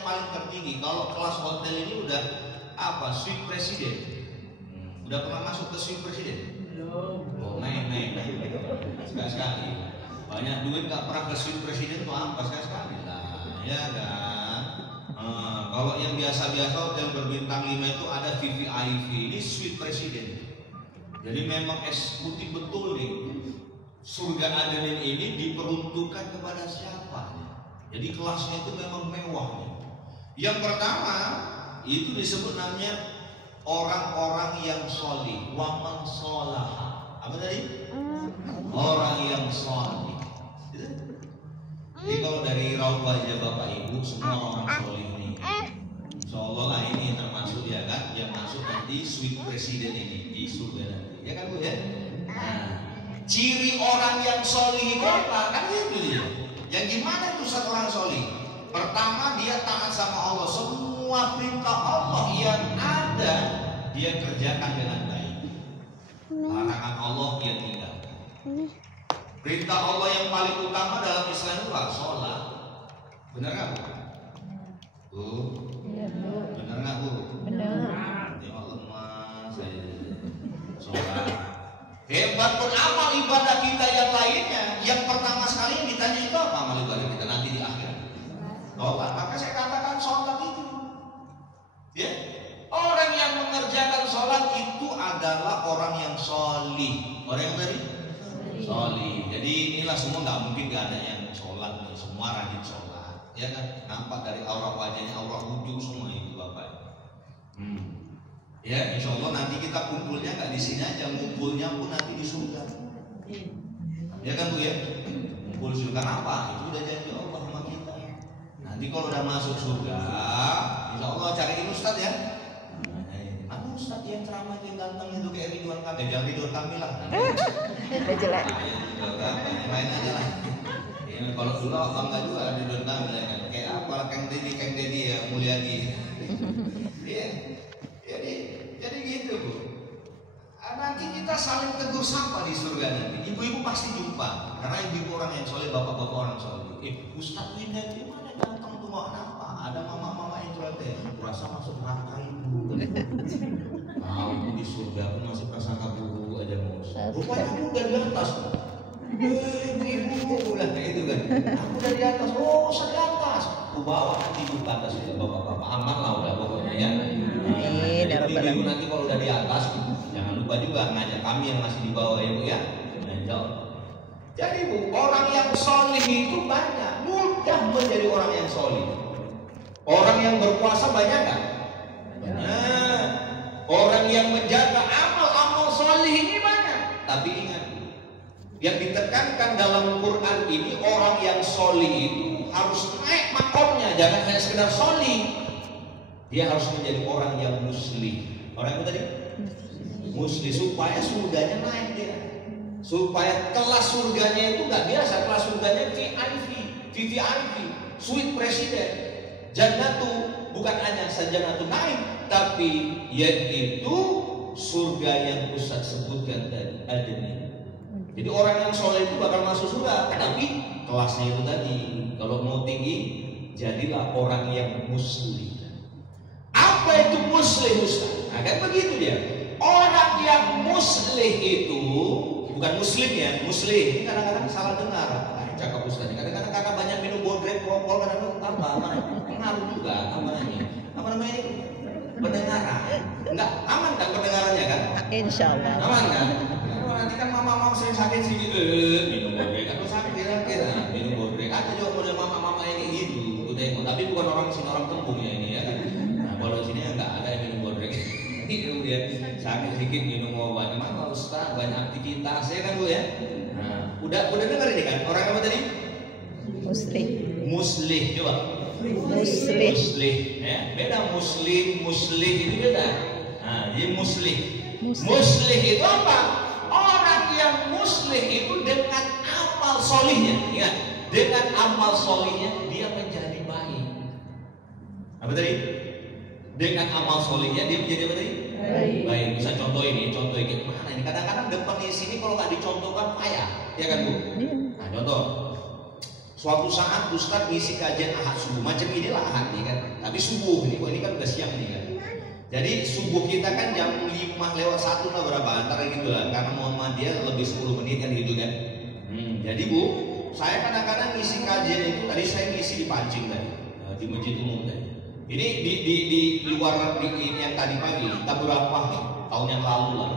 yang paling tertinggi. Kalau kelas hotel ini udah apa? Suite presiden. Udah pernah masuk ke suite presiden? Oh, naik. Sekali. Banyak duit nggak pernah ke suite presiden tuh apa sekali lah, ya kan? Kalau yang biasa-biasa hotel berbintang 5 itu ada VVIP, ini suite presiden. Jadi memang eksekutif betul nih. Surga Adenin ini diperuntukkan kepada siapa? Jadi kelasnya itu memang mewah. Yang pertama itu disebut namanya orang-orang yang sholih, waman sholaha. Apa tadi? Orang yang sholih. Jadi kalau dari raut wajah Bapak Ibu semua orang sholih ini, insyaallah lah ini termasuk ya kan yang masuk nanti suite presiden ini di surga nanti. Ya kan Bu ya? Nah, ciri orang yang sholih itu apa? Kan itu dia. Yang gimana itu satu orang sholih? Pertama dia taat sama Allah. Semua perintah Allah yang ada dia kerjakan dengan baik. Larangan Allah dia tinggal. Perintah Allah yang paling utama dalam Islam itu adalah sholat. Benar nggak Bu? Bu? Benar nggak Bu? Benar. Ya Allah saya sholat. Hebat pun amal ibadah kita yang lainnya. Yang pertama sekali yang ditanya itu apa amal ibadah kita nanti di akhirat? Sholat. Maka saya katakan sholat itu, ya, orang yang mengerjakan sholat itu adalah orang yang sholih. Orang yang tadi sholih. Jadi inilah semua nggak mungkin nggak ada yang sholat nih. Semua rajin sholat, ya kan? Nampak dari aura wajahnya, aura wujud semua itu Bapak. Ya, insya Allah nanti kita kumpulnya nggak di sini aja, kumpulnya pun nanti di surga. Ya kan Bu ya? Kumpul surga apa? Itu udah janji Allah sama kita. Nanti kalau udah masuk surga, insya Allah cariin Ustaz ya. Mana Ustaz yang ceramah yang ganteng itu kayak Ridwan Kamil? Jangan Ridwan Kamil lah. Udah jelek. Yang lain aja lah. Ya, kalau dulu bangga juga Ridwan Kamil ya kan. Kayak apa? Kang Dedi ya, Mulyadi. Iya. Jadi gitu Bu. Nanti kita saling tegur sapa di surga nanti. Ibu-ibu pasti jumpa. Karena ibu-ibu orang yang soleh, bapak-bapak orang soleh. Ustaz Winda itu mana ganteng tuh mau apa? Ada mama-mama yang soleh. Kurasa masuk neraka ibu. Aku di surga pun masih prasangka buruk aja mus. Rupanya aku udah di atas. Ibu-ibu lah kayak itu kan. Aku udah di atas. Oh saya di atas. Aku bawa nanti ibu ke atas ya bapak-bapak. Aman lah udah pokoknya ya. Jadi ibu nanti kalau udah di atas, jangan lupa juga ngajak kami yang masih di bawah ya Bu ya. Jadi Bu, orang yang sholih itu banyak, mudah menjadi orang yang sholih. Orang yang berpuasa banyak kan? Banyak. Orang yang menjaga amal-amal sholih ini banyak. Tapi ingat, yang ditekankan dalam Quran ini orang yang sholih itu harus naik makomnya, jangan hanya sekedar sholih. Dia harus menjadi orang yang muslim. Orang yang tadi muslim supaya surganya naik dia. Supaya kelas surganya itu nggak biasa, kelas surganya VVIP, suite presiden. Jannatu bukan hanya sajannatu naik, tapi yaitu surga yang Ustaz sebutkan tadi Adenin. Jadi orang yang soleh itu bakal masuk surga, tapi kelasnya itu tadi. Kalau mau tinggi, jadilah orang yang muslim. Apa itu muslim Ustaz? Nah kan begitu dia. Orang yang muslim itu bukan muslim ya, muslim. Ini kadang-kadang salah dengar. Cakap Ustaz. Kadang-kadang karena banyak minum bodrek, rokok, kadang-kadang pengaruh juga. Apa namanya? Pendengaran. Enggak aman kan pendengarannya kan? Insya Allah. Aman kan? Nanti kan mama-mama sering sakit sih minum bodrek. Atau sakit kira-kira minum bodrek. Ada juga model mama-mama yang gitu. Tapi bukan orang sini orang tembung ya ini ya kan. Kalau sini nggak ada yang minum bodrek. Itu dia sakit sedikit minum obat. Memang Ustaz banyak aktivitas ya kan Bu ya. Nah, udah dengar ini kan orang apa tadi? Muslim coba. Muslim ya. Beda muslim itu beda. Nah, jadi muslim itu apa? Orang yang muslim itu dengan amal solihnya, ingat, dengan amal solihnya dia menjadi baik. Apa tadi? Dengan amal solihnya dia menjadi apa tadi? Baik. Bisa contoh ini mana ini? Kadang-kadang depan di sini kalau nggak dicontohkan payah, ya kan Bu? Nah contoh, suatu saat Ustaz ngisi kajian Ahad subuh, macam inilah Ahad nih kan. tapi subuh ini kan udah siang nih kan. Jadi subuh kita kan jam 5 lewat 1 lah berapa antara gitu lah, karena Muhammadiyah lebih 10 menit kan gitu kan. Jadi Bu, saya kadang-kadang ngisi kajian itu, tadi saya ngisi di Pancing tadi, di Masjid Umum tadi. Ini di luar yang tadi pagi, kita berapa tahun yang lalu lah.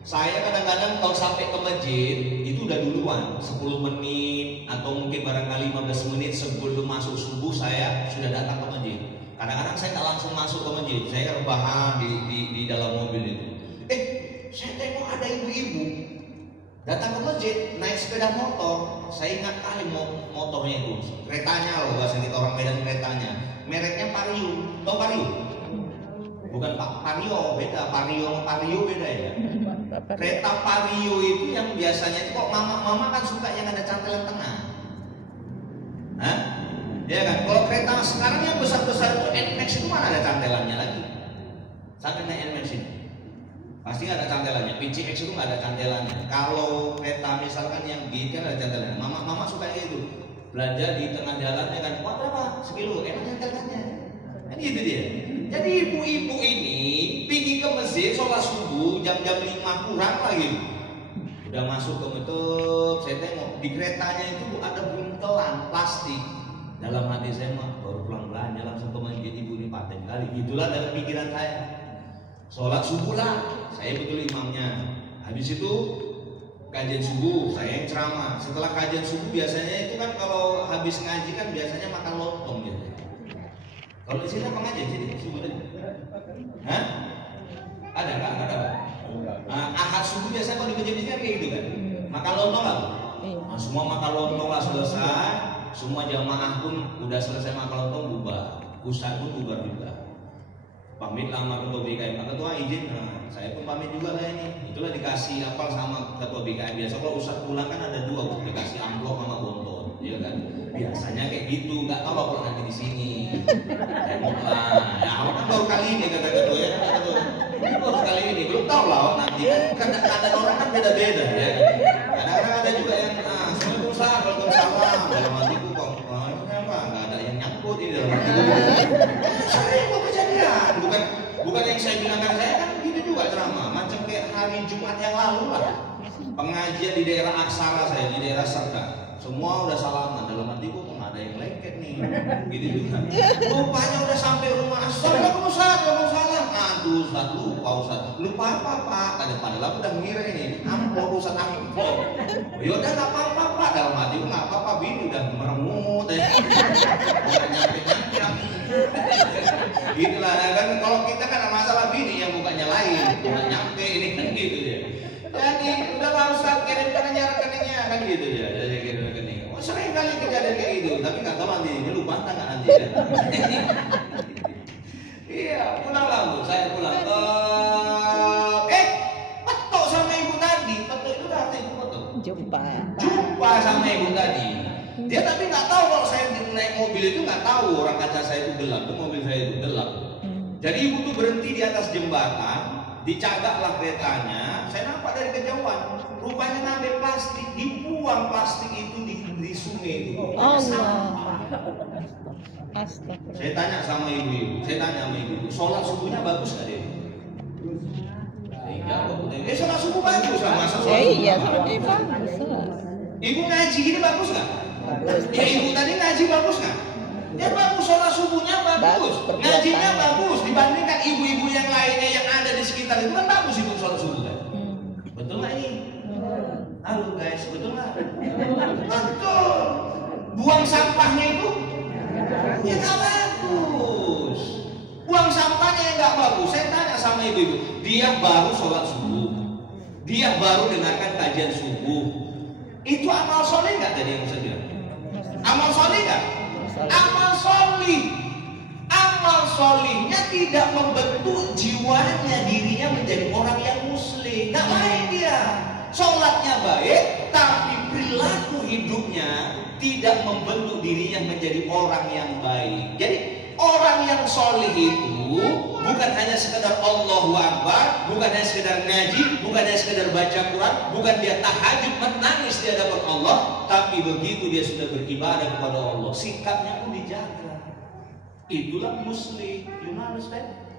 Saya kadang-kadang kalau sampai ke masjid itu udah duluan 10 menit atau mungkin barangkali 15 menit sebelum masuk subuh saya sudah datang ke masjid. Kadang-kadang saya tak langsung masuk ke masjid, saya kan rebahan di dalam mobil itu. Saya tengok ada ibu-ibu datang ke masjid naik sepeda motor. Saya ingat kali motornya itu, keretanya loh bahasa kita orang Medan, keretanya mereknya Vario. Tahu Vario? Bukan Pak Vario, beda. Vario beda ya. Kereta Vario itu yang biasanya itu kok mama kan suka yang ada cantelan tengah. Hah? Ya kan? Kalau kereta sekarang yang besar-besar itu NMAX itu mana ada cantelannya lagi? Sampai naik NMAX ini pasti nggak ada cantelannya. PCX itu nggak ada cantelannya. Kalau kereta misalkan yang B kan ada cantelannya. Mama suka itu belanja di tengah jalannya kan, wah berapa? Sekilo, enak cantelannya. Kan gitu dia. Jadi ibu-ibu ini pergi ke masjid sholat subuh jam-jam 5 kurang lagi. Udah masuk ke masjid, saya tengok di keretanya itu ada buntelan plastik. Dalam hati saya mah baru pulang belanja langsung ke masjid, ibu ini paten kali. Itulah dalam pikiran saya. Sholat subuh lah, saya betul imamnya. Habis itu kajian subuh, saya yang ceramah. Setelah kajian subuh biasanya itu kan kalau habis ngaji kan biasanya makan lontong gitu. Kalau di sini apa ngaji sini subuh tadi? Hah? Ada nggak? Ada. Ahad subuh biasanya kalau di masjid ini kan kayak gitu kan. Makan lontong lah. Semua makan lontong lah selesai. Semua jamaah pun udah selesai makan lontong bubar. Ustaz pun bubar juga. Pamit sama ketua BKM, Pak Ketua izin, saya pun pamit juga lah ini. Itulah dikasih apal sama ketua BKM. Biasa kalau Ustaz pulang kan ada 2, dikasih amplop sama bontot, ya kan? Biasanya kayak gitu, nggak tahu kalau nanti di sini. Saya mau lah, ya awak kan baru kali ini kata ketua ya, baru kali ini, belum tahu lah awak nanti. Kadang orang kan beda-beda ya. Kadang-kadang ada juga yang, Waalaikumsalam, dalam hatiku kok, kenapa? Nggak ada yang nyangkut ini dalam hatiku. Sering kok kejadian, bukan yang saya bilang kan, saya kan gitu juga ceramah, macam kayak hari Jumat yang lalu lah. Pengajian di daerah Aksara saya, di daerah Serda. Semua udah salaman, dalam hatiku kok nggak ada yang lengket nih, gitu juga. Rupanya udah sampai rumah, Assalamualaikum Ustaz, waalaikumsalam. Aduh Ustaz, lupa Ustaz, lupa apa Pak? Padahal aku udah ngira ini, amplop Ustaz, amplop. Yaudah nggak apa-apa Pak, dalam hatiku nggak apa-apa, bini udah meremut ya. Udah nyampe-nyampe. Gitulah kan, kalau kita kan masalah bini yang bukannya lain, udah nyampe ini kan gitu ya. Jadi udahlah Ustaz, kirimkan aja rekeningnya kan gitu ya. Jadi kirim rekening. Oh, sering kali kejadian kayak gitu, tapi nggak tahu nanti ini lupa nggak nanti kan. Iya, pulang lah Bu, saya pulang. Petok sama ibu tadi, petok itu artinya ibu petok. Jumpa sama ibu tadi. Dia tapi nggak tahu kalau saya naik mobil itu, nggak tahu orang kaca saya itu gelap, itu mobil saya itu gelap. Jadi ibu tuh berhenti di atas jembatan, dicagaklah keretanya. Saya nampak dari kejauhan, rupanya ngambil plastik, dibuang plastik itu di sungai itu. Astagfirullah. Saya tanya sama ibu-ibu, sholat subuhnya bagus nggak dia? Sholat subuh bagus lah, masa sholat subuh Iya, bagus? bagus. Ibu ngaji gini bagus nggak? Bagus. Ya ibu tadi ngaji bagus nggak? Ya bagus, sholat subuhnya bagus, ngajinya bagus. Dibandingkan ibu-ibu yang lainnya yang ada di sekitar itu kan bagus ibu sholat subuh kan? Betul nggak ini? Halo guys, betul nggak? Betul. Buang sampahnya itu ya nggak bagus. Buang sampahnya yang nggak bagus. Saya tanya sama ibu-ibu, dia baru sholat subuh, dia baru dengarkan kajian subuh. Itu amal soleh nggak tadi yang saya bilang? Amal soleh nggak? Amal soleh. Amal solehnya tidak membentuk jiwanya, dirinya menjadi orang yang muslim. Nggak baik dia. Sholatnya baik, tapi perilaku hidupnya tidak membentuk dirinya menjadi orang yang baik. Jadi orang yang soleh itu bukan hanya sekedar Allahu Akbar, bukan hanya sekedar ngaji, bukan hanya sekedar baca Quran, bukan dia tahajud menangis di hadapan Allah, tapi begitu dia sudah beribadah kepada Allah, sikapnya pun dijaga. Itulah muslim. You understand?